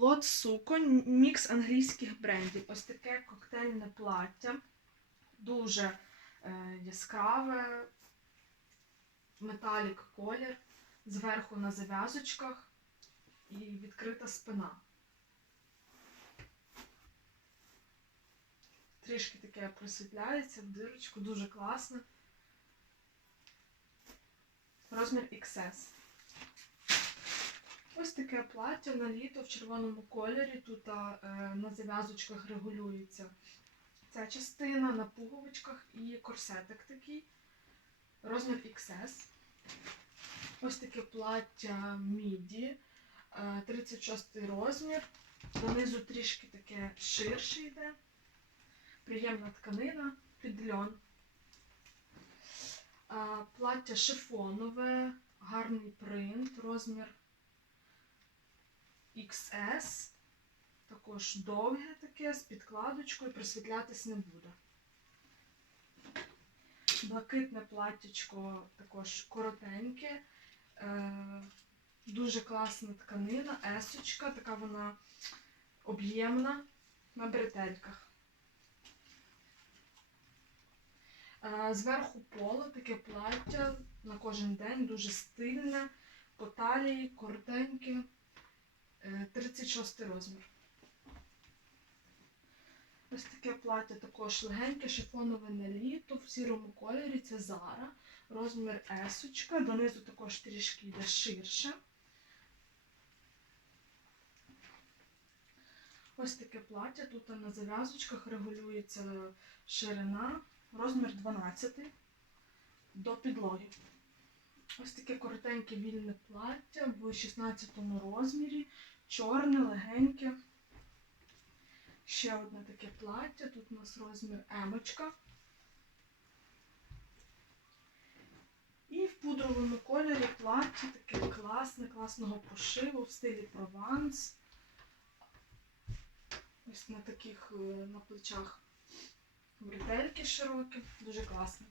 Лот суконь, мікс англійських брендів. Ось таке коктейльне плаття. Дуже е, яскраве, металік колір, зверху на зав'язочках і відкрита спина. Трішки таке просвітляється в дирочку, дуже класне. Розмір XS. Таке плаття на літо в червоному кольорі. Тут а, е, на зав'язочках регулюється ця частина, на пуговичках і корсетик такий. Розмір XS. Ось таке плаття міді. е, 36 розмір. Донизу трішки таке ширше йде. Приємна тканина під льон. Плаття шифонове, гарний принт, розмір XS. Також довге таке, з підкладочкою, присвітлятись не буде. Блакитне платтячко також коротеньке. Е, дуже класна тканина, есочка, така вона об'ємна на бретельках. Е, Зверху поло таке плаття на кожен день, дуже стильне, по талії, коротеньке, 36 розмір. Ось таке плаття також легеньке, шифонове на літо, в сірому кольорі, це Зара. Розмір есочка, донизу також трішки йде ширше. Ось таке плаття, тут на зав'язочках регулюється ширина, розмір 12 до підлоги. Ось таке коротеньке вільне плаття в 16 розмірі, чорне, легеньке. Ще одне таке плаття, тут у нас розмір емочка. І в пудровому кольорі плаття таке класне, класного пошиву в стилі Прованс. Ось на таких е, на плечах бретельки широкі, дуже класно.